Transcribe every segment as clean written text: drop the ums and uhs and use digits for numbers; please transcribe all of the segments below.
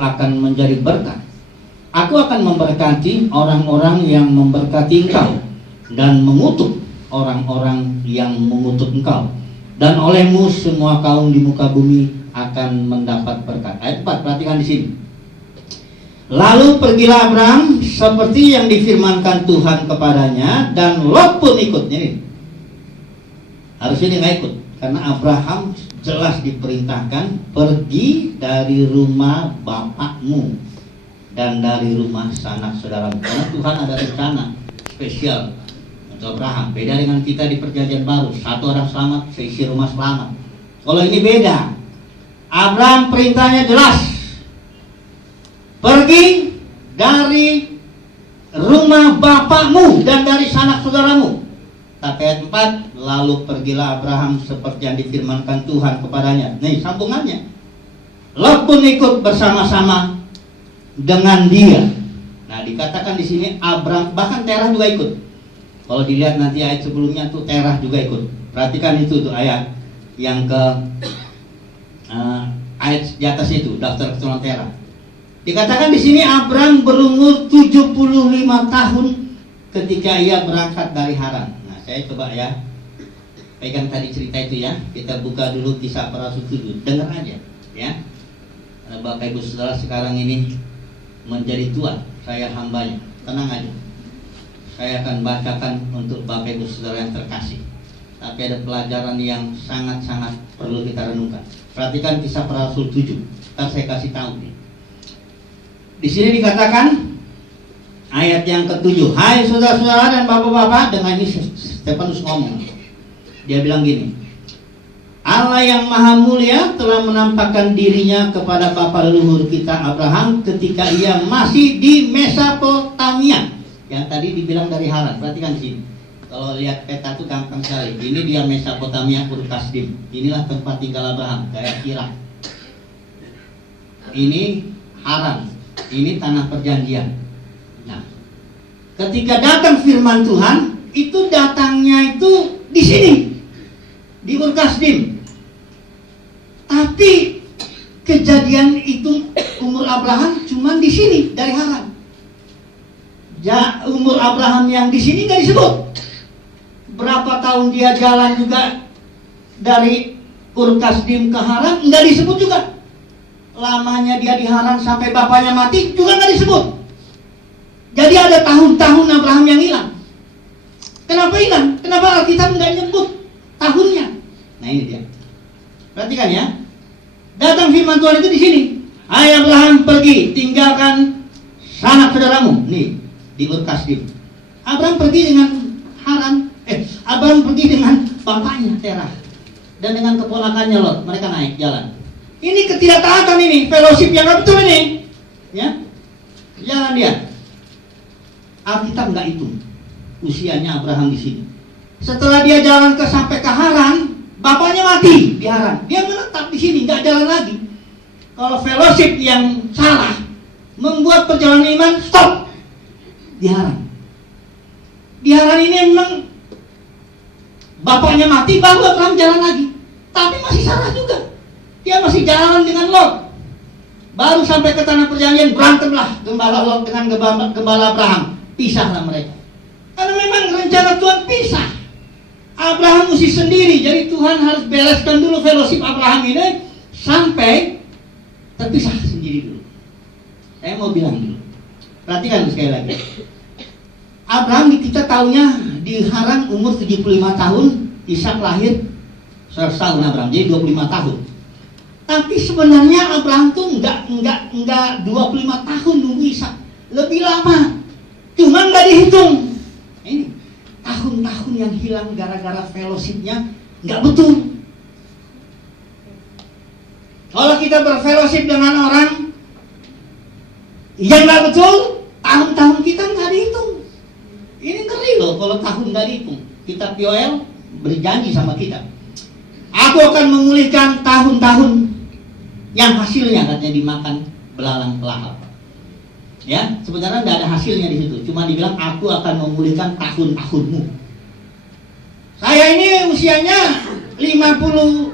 akan menjadi berkat. Aku akan memberkati orang-orang yang memberkati engkau, dan mengutuk orang-orang yang mengutuk engkau. Dan olehmu semua kaum di muka bumi akan mendapat berkat. Ayat 4, perhatikan di sini. Lalu pergilah Abraham seperti yang difirmankan Tuhan kepadanya, dan Lot pun ikut. Ini harusnya dia nggak ikut, karena Abraham jelas diperintahkan pergi dari rumah bapakmu dan dari rumah sanak saudaramu. Karena Tuhan ada rencana spesial untuk Abraham. Beda dengan kita di perjanjian baru, satu orang selamat, seisi rumah selamat. Kalau ini beda. Abraham perintahnya jelas, pergi dari rumah bapakmu dan dari sanak saudaramu. Tapi ayat 4, lalu pergilah Abraham seperti yang difirmankan Tuhan kepadanya. Nih sambungannya. Lot pun ikut bersama-sama dengan dia. Nah, dikatakan di sini Abraham, bahkan Terah juga ikut. Kalau dilihat nanti ayat sebelumnya tuh Terah juga ikut. Perhatikan itu tuh ayat yang ke ayat di atas itu, daftar keturunan Terah. Dikatakan di sini Abraham berumur 75 tahun ketika ia berangkat dari Haran. Nah, saya coba ya pegang tadi cerita itu ya. Kita buka dulu Kisah Para Rasul 7. Dengar aja ya. Bapak Ibu Saudara sekarang ini menjadi tua, saya hambanya. Tenang aja. Saya akan bacakan untuk Bapak Ibu Saudara yang terkasih. Tapi ada pelajaran yang sangat-sangat perlu kita renungkan. Perhatikan Kisah Para Rasul 7. Ntar saya kasih tahu nih. Di sini dikatakan ayat yang ke-7. Hai saudara-saudara dan bapak-bapak, dengan ini Stefanus ngomong. Dia bilang gini. Allah yang maha mulia telah menampakkan dirinya kepada bapa leluhur kita Abraham ketika ia masih di Mesopotamia. Yang tadi dibilang dari Haran. Perhatikan di sini. Kalau lihat peta itu gampang sekali. Ini dia Mesopotamia, Ur Kasdim. Inilah tempat tinggal Abraham, kayak Irak. Ini Haran. Ini tanah perjanjian. Nah, ketika datang firman Tuhan, itu datangnya itu di sini, di Ur Kasdim. Tapi kejadian itu umur Abraham cuma di sini dari Haran. Ya, umur Abraham yang di sini nggak disebut. Berapa tahun dia jalan juga dari Ur Kasdim ke Haran nggak disebut juga. Lamanya dia di Haran sampai bapaknya mati juga nggak disebut. Jadi ada tahun-tahun Abraham yang hilang. Kenapa hilang? Kenapa Alkitab nggak nyebut tahunnya? Nah ini dia. Perhatikan ya. Datang firman Tuhan itu di sini. Hai Abraham, pergi, tinggalkan sanak saudaramu. Nih di Ur Kasdim. Abraham pergi dengan Haran. Abraham pergi dengan bapaknya Terah dan dengan keponakannya Lot. Mereka naik jalan. Ini ketidaktaatan ini, fellowship yang gak betul ini. Ya. Jalan dia. Alkitab nggak hitung usianya Abraham di sini. Setelah dia jalan sampai ke Haran, bapaknya mati di Haran. Dia menetap di sini, nggak jalan lagi. Kalau fellowship yang salah membuat perjalanan iman stop di Haran. Di Haran ini memang bapaknya mati, baru Abraham jalan lagi. Tapi masih salah juga. Dia masih jalan dengan Lot. Baru sampai ke tanah perjanjian, berantemlah gembala Lot dengan gembala Abraham. Pisahlah mereka. Karena memang rencana Tuhan pisah. Abraham mesti sendiri. Jadi Tuhan harus bereskan dulu fellowship Abraham ini sampai terpisah sendiri dulu. Saya mau bilang dulu. Perhatikan sekali lagi. Abraham kita tahunya di Haran umur 75 tahun. Ishak lahir 100 tahun Abraham. Jadi 25 tahun. Tapi sebenarnya Abraham tuh enggak 25 tahun nunggu Ishak, lebih lama. Cuma enggak dihitung. Ini tahun-tahun yang hilang gara-gara fellowshipnya enggak betul. Kalau kita berfellowship dengan orang yang enggak betul, tahun-tahun kita enggak dihitung. Ini ngeri loh kalau tahun enggak dihitung. Kita POL berjanji sama kita. Aku akan memulihkan tahun-tahun yang hasilnya katanya dimakan belalang pelahap. Ya, sebenarnya tidak ada hasilnya di situ. Cuma dibilang aku akan memulihkan tahun-tahunmu. Saya ini usianya 50.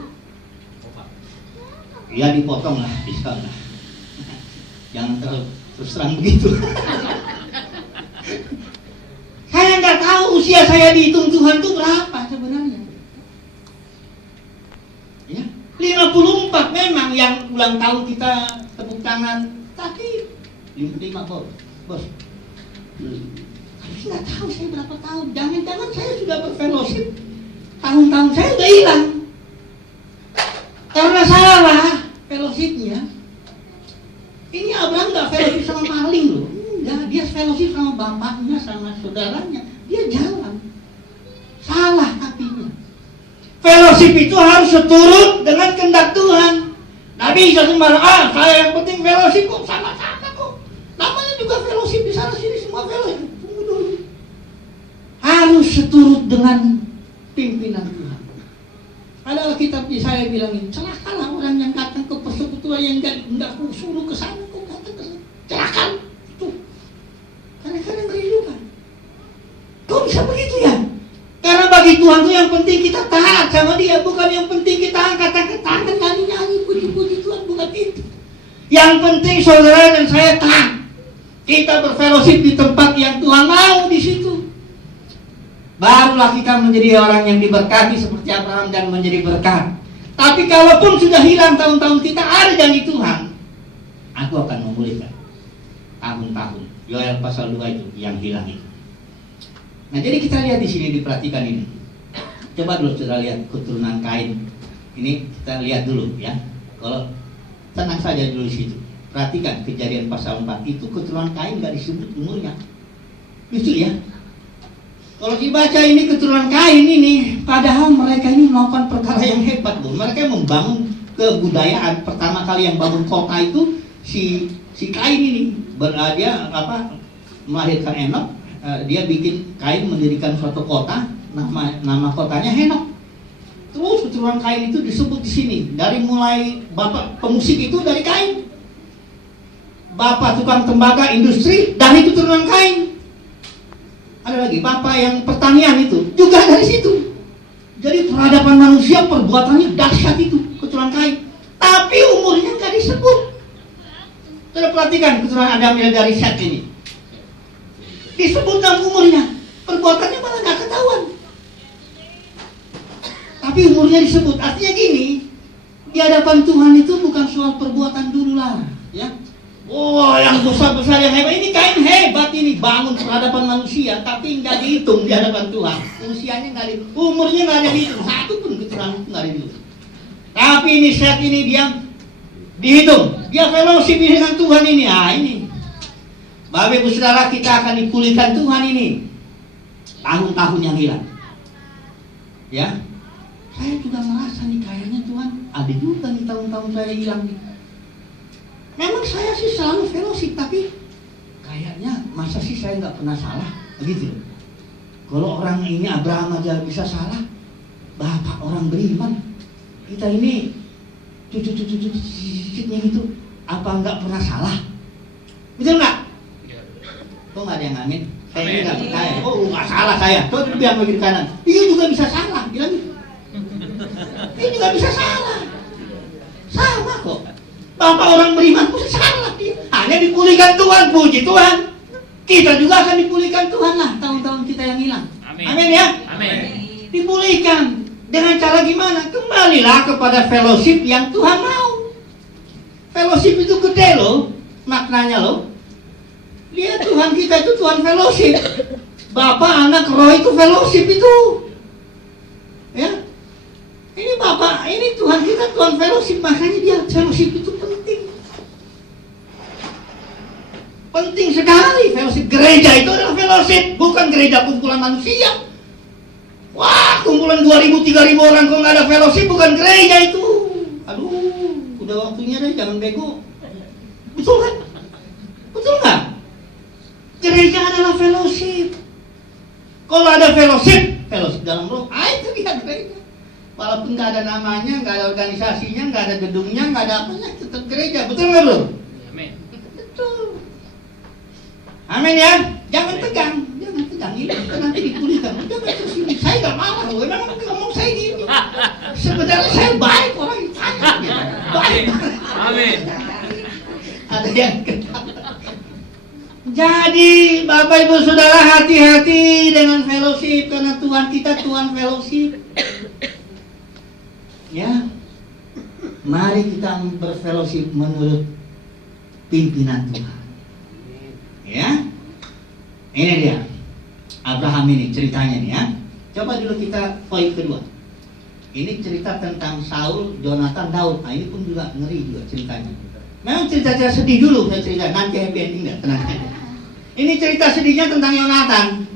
Ya dipotong lah, diskon lah. Jangan terus terang begitu. Saya nggak tahu usia saya dihitung Tuhan itu berapa sebenarnya. Ya, 54 memang yang ulang tahun kita tepuk tangan, tapi 55 bos. Tapi nggak tahu saya berapa tahun. Jangan-jangan saya sudah berfellowship, tahun-tahun saya udah hilang. Karena salah fellowshipnya. Ini Abraham nggak fellowship sama maling loh. Enggak, dia fellowship sama bapaknya, sama saudaranya. Dia jalan. Salah tapinya. Fellowship itu harus seturut dengan kehendak Tuhan. Nah bisa sembarang, saya yang penting fellowship kok sama-sama kok. Namanya juga fellowship di sana sini semua fellowship. Tunggu dulu. Harus seturut dengan pimpinan Tuhan. Ada kitab di saya bilangin, celakalah orang yang datang ke persekutuan yang enggak suruh ke sana kok datang ke sana. Celaka. Tuh. Kadang-kadang merindukan. Kok bisa begitu ya? Karena bagi Tuhan itu yang penting kita taat sama Dia, bukan yang penting kita angkat-angkat tangan nyanyi-nyanyi puji-puji Tuhan, bukan itu. Yang penting saudara dan saya taat. Kita berfellowship di tempat yang Tuhan mau di situ. Barulah kita menjadi orang yang diberkati seperti Abraham dan menjadi berkat. Tapi kalaupun sudah hilang tahun-tahun kita ada janji Tuhan, aku akan memulihkan tahun-tahun. Yoel pasal 2 itu yang hilang itu. Nah jadi kita lihat di sini, diperhatikan ini. Coba dulu saudara lihat keturunan Kain. Ini kita lihat dulu ya. Kalau tenang saja dulu di situ. Perhatikan Kejadian pasal 4 itu keturunan Kain gak disebut umurnya. Lucu ya. Kalau dibaca ini keturunan Kain ini, padahal mereka ini melakukan perkara yang hebat, Bu. Mereka membangun kebudayaan. Pertama kali yang bangun kota itu si Kain ini. Dia melahirkan Henok. Dia bikin Kain mendirikan suatu kota, nama kotanya Henok. Terus keturunan Kain itu disebut di sini. Dari mulai bapak pemusik itu dari Kain. Bapak tukang tembaga industri dari keturunan Kain. Ada lagi bapak yang pertanian itu juga dari situ. Jadi peradaban manusia perbuatannya dahsyat itu keturunan Kain. Tapi umurnya nggak disebut. Kita perhatikan keturunan Adam dari Set ini. Disebut dalam umurnya, perbuatannya malah nggak ketahuan. Tapi umurnya disebut. Artinya gini, di hadapan Tuhan itu bukan soal perbuatan dulu lah, ya. Oh, yang besar-besar yang hebat ini Kain hebat ini bangun peradaban manusia, tapi nggak dihitung di hadapan Tuhan. Usianya nggak dihitung, umurnya nggak ada dihitung, satu pun keturunan nggak dihitung. Tapi ini Set ini dia dihitung, dia fellowship dengan Tuhan ini. Ini, Bapak Ibu Saudara, kita akan dipulihkan Tuhan ini tahun-tahun yang hilang. Ya, saya juga merasa nih kayaknya Tuhan ada juga nih tahun-tahun saya hilang nih. Memang saya sih selalu fellowship, tapi kayaknya masa sih saya nggak pernah salah, begitu. Kalau orang ini Abraham aja bisa salah, bapak orang beriman, kita ini cucu-cucu-cucunya gitu, apa nggak pernah salah? Betul nggak? Kok nggak ada yang amin? Saya ini nggak percaya. Oh nggak salah saya. Kok bilang bagi kanan? Dia juga bisa salah, bilang gitu. Dia juga bisa salah, sama kok. Bapak orang beriman pun salah dia. Hanya dipulihkan Tuhan, puji Tuhan. Kita juga akan dipulihkan Tuhan lah tahun-tahun kita yang hilang. Amin, amin ya. Amin. Dipulihkan dengan cara gimana? Kembalilah kepada fellowship yang Tuhan mau. Fellowship itu gede loh, maknanya loh. Lihat Tuhan kita itu Tuhan fellowship. Bapak, anak, roh itu fellowship itu. Ya. Ini Bapak, ini Tuhan kita Tuhan fellowship, makanya dia fellowship itu penting. Penting sekali fellowship. Gereja itu adalah fellowship, bukan gereja kumpulan manusia. Wah, kumpulan 2.000-3.000 orang kok nggak ada fellowship, bukan gereja itu. Aduh, udah waktunya deh, jangan bego. Betul kan? Betul nggak? Gereja adalah fellowship. Kalau ada fellowship dalam roh, itu dia gereja. Walaupun nggak ada namanya, nggak ada organisasinya, nggak ada gedungnya, nggak ada apanya, tetap gereja. Betul nggak bro? Amin. Betul. Amin ya. Jangan tegang, jangan tegang. Ini kita nanti dipulihkan. Udah terus ini. Saya nggak marah loh. Memang ngomong saya gini. Sebenarnya saya baik orang yang tanya. Baik. Amin. Ada yang ketawa. Jadi Bapak Ibu Saudara, hati-hati dengan fellowship, karena Tuhan kita Tuhan fellowship. Ya, mari kita berfellowship menurut pimpinan Tuhan. Ya, ini dia Abraham ini ceritanya nih ya. Coba dulu kita poin kedua. Ini cerita tentang Saul, Jonathan, Daud. Nah, ini pun juga ngeri juga ceritanya. Memang cerita-cerita sedih dulu saya cerita, nanti happy ending enggak, tenang aja. Ini cerita sedihnya tentang Yonatan.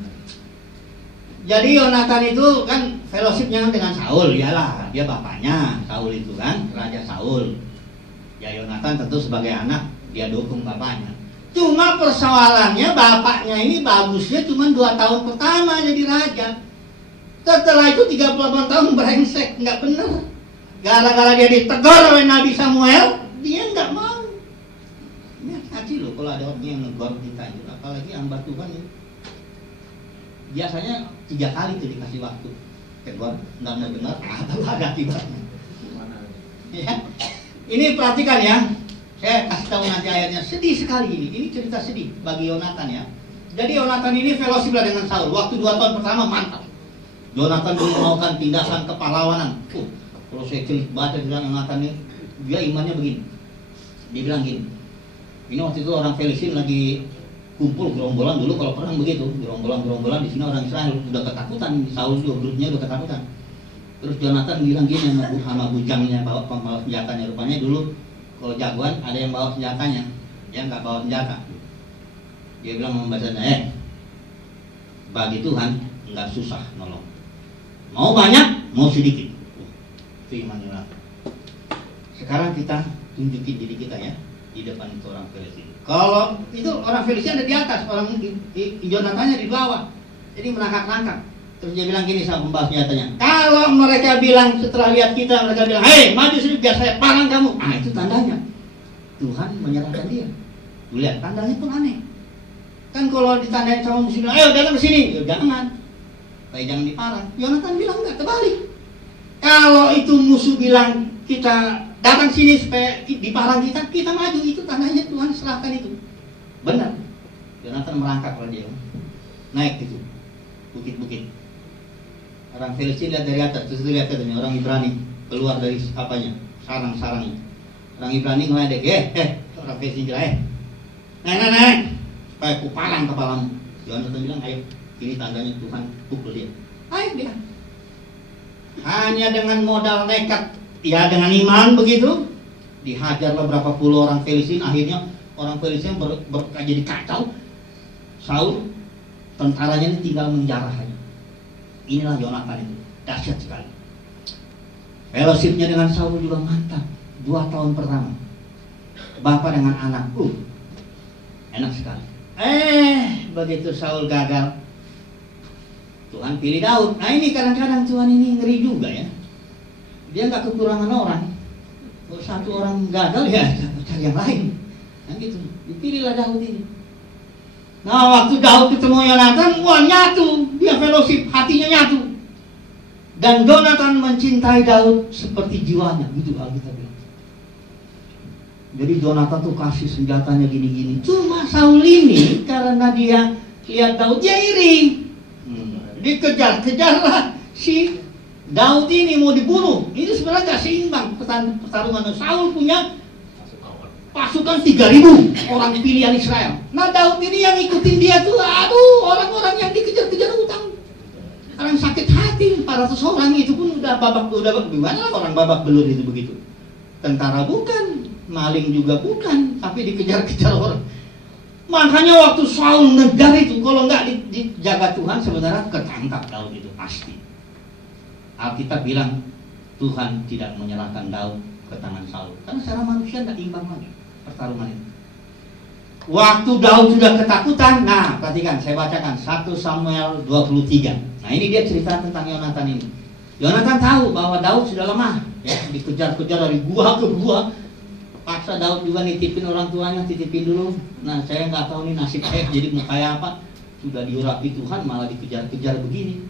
Jadi Yonatan itu kan fellowshipnya dengan Saul, iyalah, dia bapaknya Saul itu kan, Raja Saul. Ya Yonatan tentu sebagai anak dia dukung bapaknya. Cuma persoalannya bapaknya ini bagusnya cuma 2 tahun pertama jadi raja. Setelah itu 38 tahun brengsek, nggak bener. Gara-gara dia ditegur oleh Nabi Samuel, dia nggak mau. Ini hati loh kalau ada orang yang negor kita itu, apalagi hamba Tuhan ini. Biasanya 3 kali tuh dikasih waktu. Tegur, nggak mau dengar, atau ada akibatnya. Ya. Ini perhatikan ya. Saya kasih tahu nanti ayatnya, sedih sekali ini. Ini cerita sedih bagi Yonatan ya. Jadi Yonatan ini fellowship dengan Saul. Waktu 2 tahun pertama mantap. Yonatan dulu melakukan tindakan kepahlawanan. Kalau saya baca tentang Yonatan ini, dia imannya begini. Dia bilang gini. Ini waktu itu orang Filistin lagi kumpul gerombolan dulu, kalau perang begitu, gerombolan di sini orang Israel udah ketakutan, Saul juga grupnya udah ketakutan. Terus Jonathan bilang gini sama bujangnya, bawa pembawa senjatanya, rupanya dulu kalau jagoan ada yang bawa senjatanya, yang nggak bawa senjata. Dia bilang membacanya, bagi Tuhan nggak susah nolong. Mau banyak, mau sedikit. Itu iman Yonatan. Sekarang kita tunjukin diri kita ya di depan itu orang Filistin. Kalau itu orang Filistin ada di atas, orang Jonathannya di bawah. Jadi merangkak-rangkak. Terus dia bilang gini sama pembawa senjatanya, kalau mereka bilang setelah lihat kita, mereka bilang, hei maju sini biar saya parang kamu. Ah itu tandanya Tuhan menyerahkan dia. Lihat tandanya pun aneh. Kan kalau ditandain sama musuh bilang, ayo datang ke sini, ya jangan. Baik jangan diparang. Jonathan bilang enggak, terbalik. Kalau itu musuh bilang kita datang sini supaya diparang kita maju, itu tandanya Tuhan serahkan itu. Benar. Jonathan merangkak kalau dia naik itu bukit-bukit. Orang Filistin lihat dari atas, terus lihat katanya orang Ibrani keluar dari apanya, sarang-sarangnya. Orang Ibrani ngeledek, orang Filistin bilang, naik, supaya aku parang kepalamu. Jonathan bilang, ayo, ini tandanya Tuhan pukul dia. Ayo dia. Hanya dengan modal nekat, ya dengan iman begitu, dihajarlah berapa puluh orang Filistin. Akhirnya orang Filistin jadi kacau. Saul, tentaranya ini tinggal menjarah aja. Inilah Yonatan itu, dahsyat sekali. Fellowshipnya dengan Saul juga mantap. 2 tahun pertama, bapak dengan anak, enak sekali. Begitu Saul gagal, Tuhan pilih Daud. Nah ini kadang-kadang Tuhan ini ngeri juga ya. Dia nggak kekurangan orang. Kalau satu orang gagal ya cari yang lain. Nah gitu, dipilihlah Daud ini. Nah waktu Daud ketemu Yonatan, wah nyatu, dia fellowship, hatinya nyatu. Dan Jonathan mencintai Daud seperti jiwanya, gitu Alkitab bilang. Jadi Jonathan tuh kasih senjatanya gini-gini. Cuma Saul ini karena dia lihat Daud, dia iri. Dikejar-kejarlah si Daud ini mau dibunuh. Ini sebenarnya gak seimbang pertarungan. Saul punya pasukan 3.000 orang pilihan Israel. Nah Daud ini yang ikutin dia tuh, orang-orang yang dikejar-kejar utang. Orang sakit hati, 400 orang itu pun udah gimana lah orang babak belur itu begitu. Tentara bukan, maling juga bukan, tapi dikejar-kejar orang. Makanya waktu Saul ngejar itu, kalau nggak dijaga Tuhan sebenarnya ketangkap Daud itu pasti. Alkitab bilang Tuhan tidak menyerahkan Daud ke tangan Saul, karena secara manusia tidak imbang lagi pertarungan itu. Waktu Daud sudah ketakutan, nah perhatikan saya bacakan 1 Samuel 23. Nah ini dia cerita tentang Yonatan ini. Yonatan tahu bahwa Daud sudah lemah, ya, dikejar-kejar dari gua ke gua. Paksa Daud juga nitipin orang tuanya, titipin dulu. Nah saya nggak tahu nih nasib saya jadi mau kayak apa. Sudah diurapi Tuhan malah dikejar-kejar begini.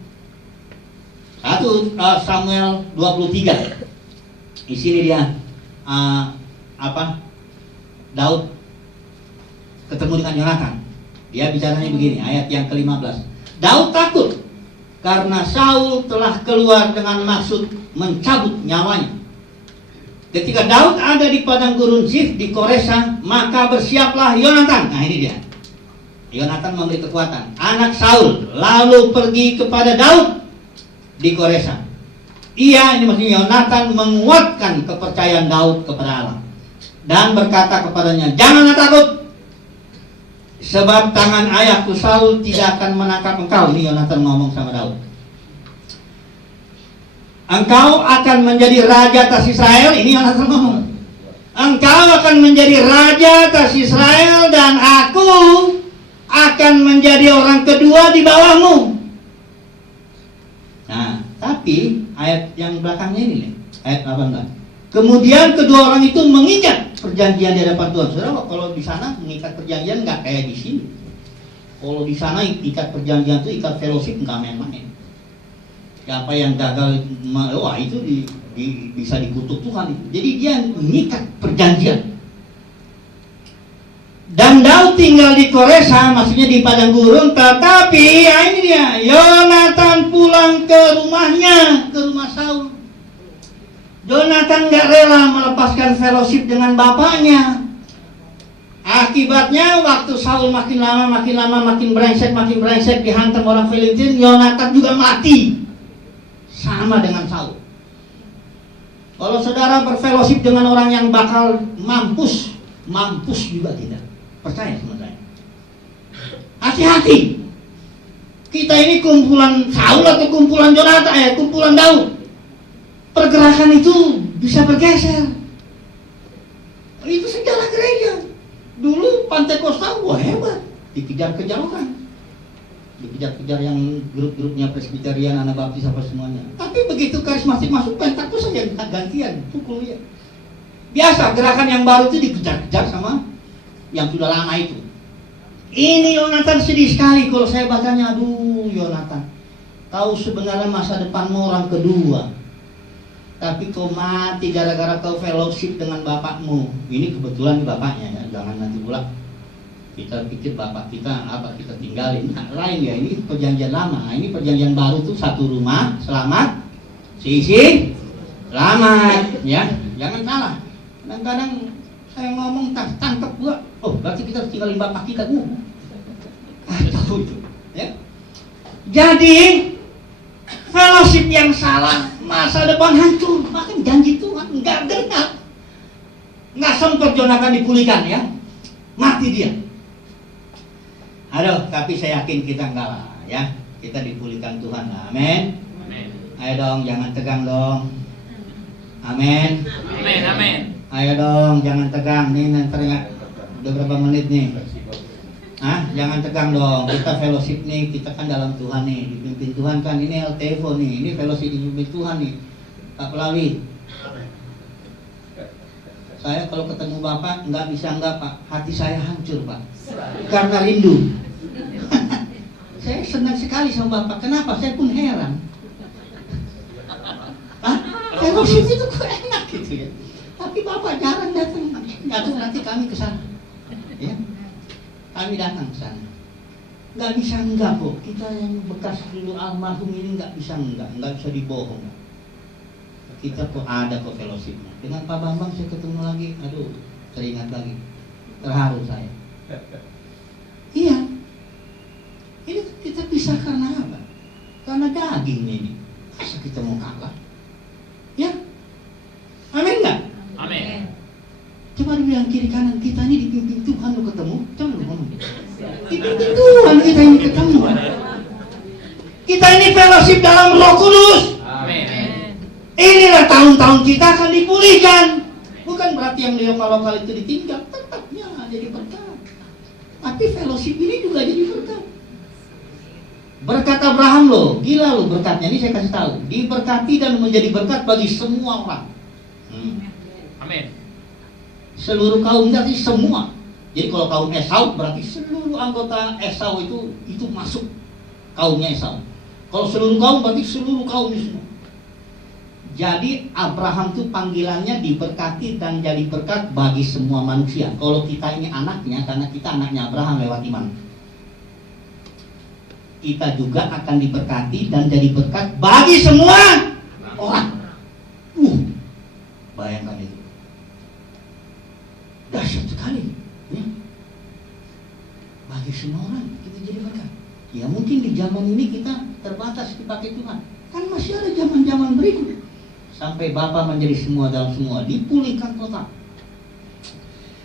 1 Samuel 23. Di sini dia Daud ketemu dengan Yonatan. Dia bicaranya begini, ayat yang ke-15. Daud takut karena Saul telah keluar dengan maksud mencabut nyawanya. Ketika Daud ada di padang gurun Zif di Koresa, maka bersiaplah Yonatan. Nah ini dia. Yonatan memberi kekuatan. Anak Saul lalu pergi kepada Daud di Koresa. Ia, ini maksudnya Yonatan, menguatkan kepercayaan Daud kepada Allah dan berkata kepadanya, janganlah takut, sebab tangan ayahku Saul tidak akan menangkap engkau. Ini Yonatan ngomong sama Daud. Engkau akan menjadi raja atas Israel. Ini Yonatan ngomong. Engkau akan menjadi raja atas Israel dan aku akan menjadi orang kedua di bawahmu. Nah, tapi ayat yang belakangnya ini nih, ayat 18. Kemudian kedua orang itu mengikat perjanjian di hadapan Tuhan. Saudara, kalau di sana mengikat perjanjian nggak kayak di sini. Kalau di sana ikat perjanjian itu ikat fellowship nggak main-main. Siapa yang gagal, wah itu bisa dikutuk Tuhan. Jadi dia mengikat perjanjian. Dan Daud tinggal di Koresa, maksudnya di padang gurun. Tetapi ya ini dia, Yonatan pulang ke rumahnya, ke rumah Saul. Yonatan gak rela melepaskan fellowship dengan bapaknya. Akibatnya waktu Saul makin lama makin brengsek dihantam orang Filistin, Yonatan juga mati. Sama dengan Saul. Kalau saudara berfellowship dengan orang yang bakal mampus juga tidak. Percaya sama saya. Hati-hati. Kita ini kumpulan Saul atau kumpulan Yonatan, kumpulan Daud. Pergerakan itu bisa bergeser. Itu sejarah gereja. Dulu Pantekostal, wah hebat. Dikejar-kejar orang. Dikejar-kejar yang grup-grupnya Presbyterian, Anabaptis apa semuanya. Tapi begitu karismatik masuk, Pentakost saja gantian, pukul dia. Biasa gerakan yang baru itu dikejar-kejar sama yang sudah lama itu. Ini Yonatan sedih sekali kalau saya bacanya. Aduh Yonatan, tahu sebenarnya masa depanmu orang kedua, tapi kau mati gara-gara kau fellowship dengan bapakmu. Ini kebetulan bapaknya ya, jangan nanti pula kita pikir bapak kita apa kita tinggalin. Nah, lain ya, ini perjanjian lama. Nah, ini perjanjian baru tuh satu rumah, selamat, sisi, selamat, ya, jangan salah. Kadang-kadang saya ngomong tangkap gua, oh berarti kita harus tinggalin bapak kita gua. Tahu itu, ya. Jadi fellowship yang salah, masa depan hancur. Bahkan janji Tuhan nggak dengar, nggak sempat Yonatan dipulihkan ya, mati dia. Aduh, tapi saya yakin kita enggak lah ya, kita dipulihkan Tuhan. Amin. Ayo dong, jangan tegang dong. Amin. Ayo dong, jangan tegang. Nih nanti udah berapa menit nih? Jangan tegang dong. Kita fellowship nih, kita kan dalam Tuhan nih, dipimpin Tuhan kan. Ini LTFO nih, ini fellowship dipimpin Tuhan nih. Pak Pelawi, saya kalau ketemu Bapak nggak bisa enggak Pak, hati saya hancur Pak, karena rindu. Saya senang sekali sama Bapak. Kenapa? Saya pun heran. Fellowship itu kok enak gitu ya. Tapi Bapak jarang datang. Nanti kami ke sana. Ya. Kami datang ke sana. Nggak bisa enggak kok. Kita yang bekas dulu almarhum ini nggak bisa nggak bisa dibohong. Kita kok ada kok fellowshipnya. Dengan Pak Bambang saya ketemu lagi, aduh, teringat lagi, terharu saya. Iya, ini kita bisa karena apa? Karena daging ini. Masa kita mau kalah? Ya, amin nggak? Amin. Coba dulu yang kiri kanan, kita ini dipimpin Tuhan lo ketemu. Coba lu ngomong. Dipimpin Tuhan kita ini ketemu. Kita ini fellowship dalam Roh Kudus. Amin. Inilah tahun-tahun kita akan dipulihkan. Bukan berarti yang di lokal-lokal itu ditinggal, tetapnya jadi berkat. Tapi fellowship ini juga jadi berkat. Berkat Abraham loh, gila loh berkatnya. Ini saya kasih tahu, diberkati dan menjadi berkat bagi semua orang. Amin. Seluruh kaum berarti semua. Jadi kalau kaum Esau berarti seluruh anggota Esau itu masuk kaumnya Esau. Kalau seluruh kaum berarti seluruh kaum semua. Jadi Abraham tuh panggilannya diberkati dan jadi berkat bagi semua manusia. Kalau kita ini anaknya, karena kita anaknya Abraham lewat iman, kita juga akan diberkati dan jadi berkat bagi semua orang. Bayangkan itu, dahsyat sekali ya. Bagi semua orang kita jadi berkat. Ya mungkin di zaman ini kita terbatas dipakai Tuhan, kan masih ada zaman-zaman berikut sampai Bapa menjadi semua dalam semua, dipulihkan total.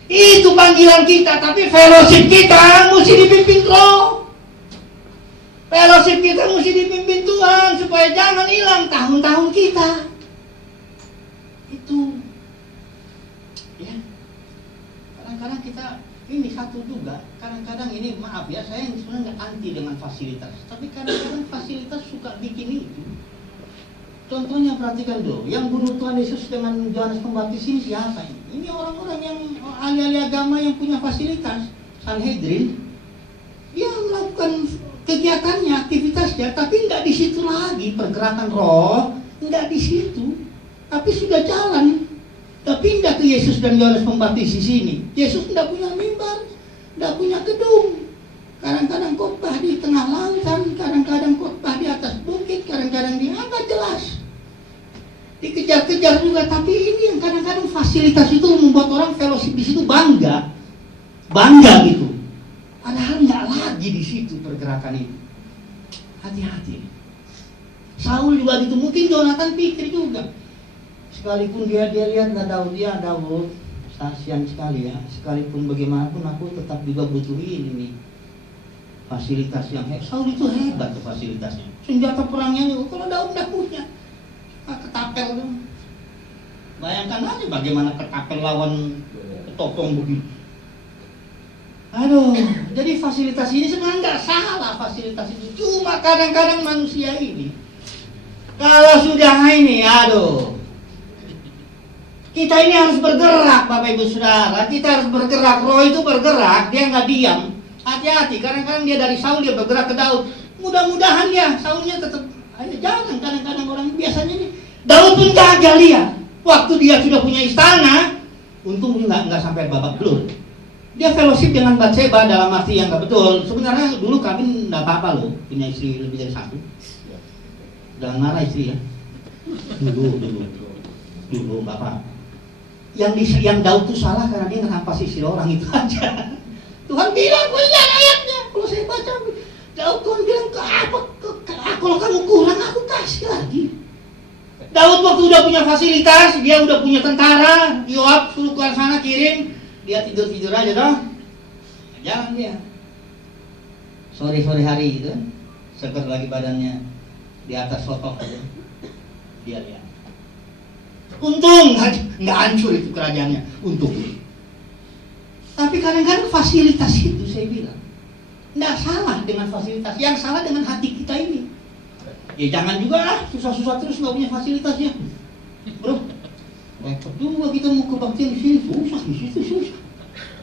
Itu panggilan kita, tapi fellowship kita mesti dipimpin Roh. Fellowship kita mesti dipimpin Tuhan supaya jangan hilang tahun-tahun kita. Itu ya. Kadang-kadang kita ini satu juga, kadang-kadang ini maaf ya, saya sebenarnya nggak anti dengan fasilitas, tapi kadang-kadang fasilitas suka bikin itu. Contohnya perhatikan dulu, yang bunuh Tuhan Yesus dengan Yohanes Pembaptis ini siapa ini? Ini orang-orang yang ahli-ahli agama yang punya fasilitas, Sanhedrin. Dia melakukan kegiatannya, aktivitasnya, tapi nggak di situ lagi pergerakan roh, nggak di situ, tapi sudah jalan. Tapi pindah ke Yesus dan Yohanes Pembaptis di sini. Yesus tidak punya mimbar, tidak punya gedung. Kadang-kadang khotbah di tengah lautan, kadang-kadang khotbah di atas bukit, kadang-kadang di agak jelas. Dikejar-kejar juga, tapi ini yang kadang-kadang fasilitas itu membuat orang fellowship di situ bangga gitu. Padahal nggak lagi di situ pergerakan itu. Hati-hati. Saul juga gitu, mungkin Jonathan pikir juga. Sekalipun dia lihat Daud, kasihan sekali ya. Sekalipun bagaimanapun aku tetap juga butuh ini nih. Fasilitas yang hebat. Saul itu hebat tuh fasilitasnya. Senjata perangnya juga, kalau Daud tidak punya. Ketapel dong. Bayangkan aja bagaimana ketapel lawan ketopong begitu. Aduh, jadi fasilitas ini sebenarnya nggak salah fasilitas itu. Cuma kadang-kadang manusia ini kalau sudah ini, kita ini harus bergerak, Bapak Ibu Saudara. Kita harus bergerak. Roh itu bergerak, dia nggak diam. Hati-hati, kadang-kadang dia dari Saul dia bergerak ke Daud. Mudah-mudahan ya Saulnya tetap jangan. Kadang-kadang orang biasanya nih, Daud pun gagal dia. Waktu dia sudah punya istana, untung nggak sampai babak belur. Dia fellowship dengan Batseba dalam arti yang nggak betul. Sebenarnya dulu kami nggak apa-apa loh, punya istri lebih dari satu. Jangan marah istri ya. Dulu bapak. Yang Daud itu salah karena dia ngerampas istri orang itu aja. Tuhan bilang, gue lihat ayatnya. Kalau saya baca, Daud Tuhan bilang, kalau kamu kurang, aku kasih lagi. Daud waktu udah punya fasilitas, dia udah punya tentara, Yoab suruh keluar sana kirim, dia tidur aja dong. Jangan dia. Sore hari gitu, seger lagi badannya di atas sotok aja. Dia lihat. Untung nggak hancur itu kerajaannya, untung. Tapi kadang-kadang fasilitas itu saya bilang nggak salah dengan fasilitas, yang salah dengan hati kita ini. Ya jangan juga lah susah-susah terus nggak punya fasilitasnya, bro. Repot juga kita mau kebaktian di sini susah, di situ susah,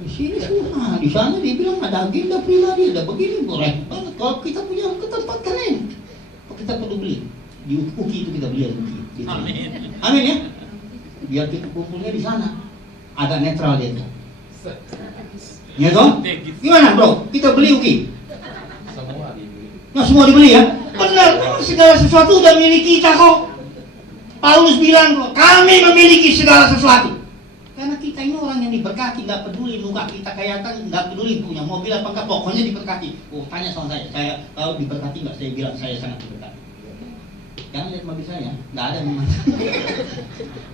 di sini susah, di sana dia bilang ada agenda pribadi, ada begini, repot banget. Kalau kita punya ke tempat keren, kalau kita perlu beli di UKI itu kita beli UKI. Gitu. Amin ya. Biar kita kumpulnya di sana, agak netral dia tuh. Ya toh? Gimana bro? Kita beli UKI? Semua dibeli ya? Benar, segala sesuatu udah milik kita kok. Paulus bilang kok, kami memiliki segala sesuatu. Karena kita ini orang yang diberkati, nggak peduli muka kita kayak kan, nggak peduli punya mobil apa enggak, pokoknya diberkati. Oh, tanya sama saya kalau diberkati nggak? Saya bilang saya sangat diberkati. Jangan lihat mobil saya, nggak ada memang.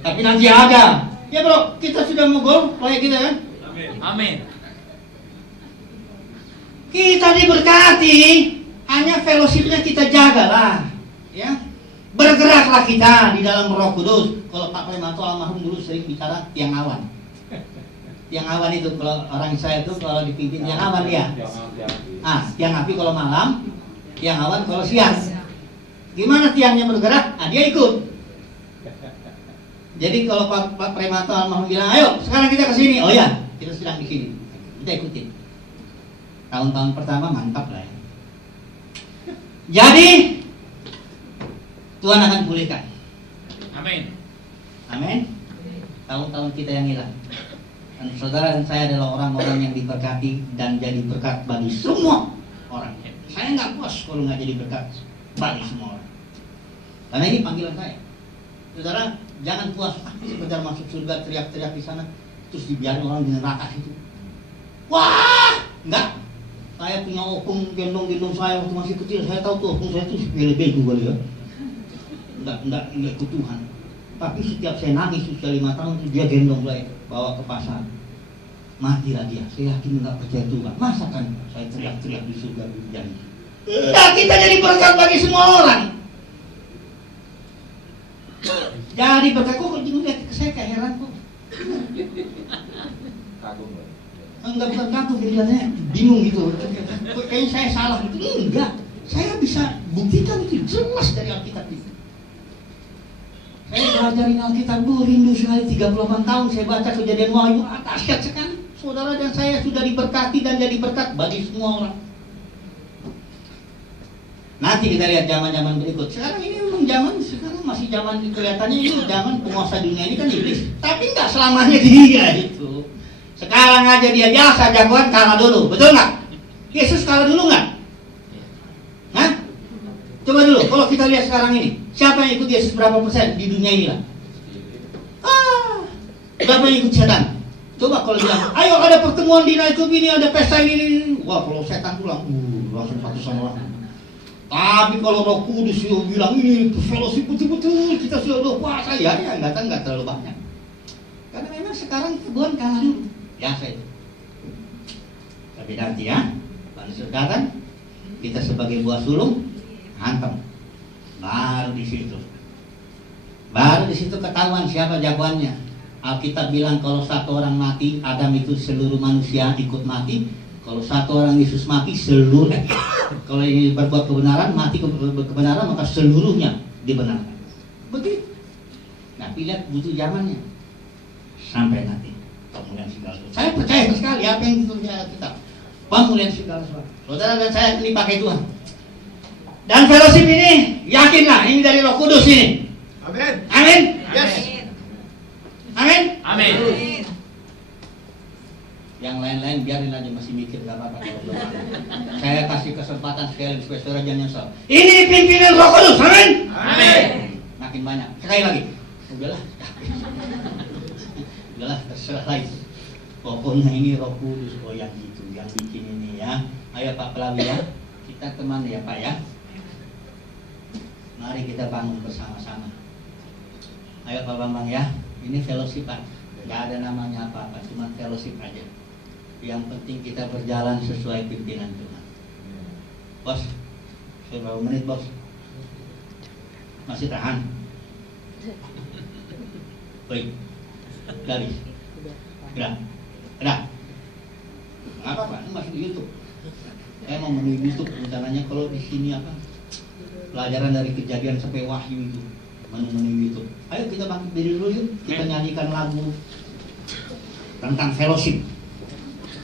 Tapi nanti ada. Ya bro, kita sudah mau go, proyek kita kan? Amin. Kita diberkati, hanya fellowshipnya kita jagalah, ya. Bergeraklah kita di dalam Roh Kudus. Kalau Pak Premanto almarhum dulu sering bicara tiang awan. Tiang awan itu kalau orang saya itu kalau dipimpin tiang awan dia. Tiang api kalau malam, tiang awan kalau siang. Gimana tiangnya bergerak? Dia ikut. Jadi kalau Pak Premanto almarhum bilang, ayo sekarang kita ke sini. Oh ya, kita sedang di sini. Kita ikutin. Tahun-tahun pertama mantap lah ya. Jadi Tuhan akan pulihkan. Amin. Amin. Tahun-tahun kita yang hilang. Dan saudara dan saya adalah orang-orang yang diberkati dan jadi berkat bagi semua orang. Saya nggak puas kalau nggak jadi berkat bagi semua orang. Karena ini panggilan saya. Saudara, jangan puas sekedar masuk surga teriak-teriak di sana terus dibiarkan orang di neraka itu. Wah, enggak. Saya punya opung gendong-gendong saya waktu masih kecil. Saya tahu tuh opung saya tuh belu-belu kali ya. Enggak ikut Tuhan. Tapi setiap saya nangis usia 5 tahun dia gendong saya bawa ke pasar. Matilah dia. Saya yakin enggak percaya Tuhan. Masa kan saya teriak-teriak di surga janji. Nah, kita jadi berkat bagi semua orang. Jadi berkat kok lihat ke saya kayak heran kok. Kagum. Enggak bukan kagum biasanya bingung gitu. Kayaknya saya salah gitu. Enggak. Saya bisa buktikan itu jelas dari Alkitab itu. Saya belajarin Alkitab rindu sekali 38 tahun saya baca Kejadian Wahyu, dahsyat sekali. Saudara dan saya sudah diberkati dan jadi berkat bagi semua orang. Nanti kita lihat zaman-zaman berikut. Sekarang ini memang sekarang masih zaman kelihatannya ini zaman penguasa dunia ini kan iblis. Tapi nggak selamanya dia itu. Sekarang aja dia biasa jagoan kalah dulu, betul nggak? Yesus kalah dulu nggak? Hah? Coba dulu, kalau kita lihat sekarang ini, siapa yang ikut Yesus berapa persen di dunia ini lah? Berapa yang ikut setan? Coba kalau bilang, ayo ada pertemuan di Naikub ini, ada pesta ini. Wah, kalau setan pulang, langsung ratusan orang. Tapi kalau Roh Kudus bilang ini fellowship betul-betul kita sudah puasa ya nggak terlalu banyak. Karena memang sekarang kebuan kalah dulu. Ya saya. Tapi nanti ya, pada surga kan kita sebagai buah sulung hantam. Baru di situ ketahuan siapa jagoannya. Alkitab bilang kalau satu orang mati, Adam itu seluruh manusia ikut mati. Kalau satu orang Yesus mati seluruh. Kalau ini berbuat kebenaran, mati kebenaran, maka seluruhnya dibenarkan. Begitu. Nah, lihat butuh zamannya. Sampai nanti pemulihan segala sesuatu. Saya percaya sekali apa yang dituliskan kita. Pemulihan segala sesuatu. Saudara dan saya ini pakai Tuhan. Dan fellowship ini, yakinlah ini dari Roh Kudus ini. Amin. Amin. Yes. Amin. Amin. Yang lain-lain biarin aja masih mikir gak apa-apa kalau belum ada. Saya kasih kesempatan sekali lagi supaya saudara jangan nyesal. Ini pimpinan Roh Kudus, amin. Amin. Makin banyak. Sekali lagi. Udahlah, terserah lagi. Pokoknya ini Roh Kudus yang gitu, yang bikin ini ya. Ayo Pak Pelawi ya, kita teman ya Pak ya. Mari kita bangun bersama-sama. Ayo Pak Bambang ya. Ini fellowship Pak. Gak ada namanya apa-apa, cuma fellowship aja. Yang penting kita berjalan sesuai pimpinan Tuhan. Bos, sudah berapa menit bos? Masih tahan? Baik, dari, udah. Nggak apa-apa, ini masuk di YouTube. Saya mau menuju YouTube rencananya kalau di sini apa? Pelajaran dari Kejadian sampai Wahyu itu, menu YouTube. Ayo kita bangkit diri dulu yuk, kita nyanyikan lagu tentang fellowship.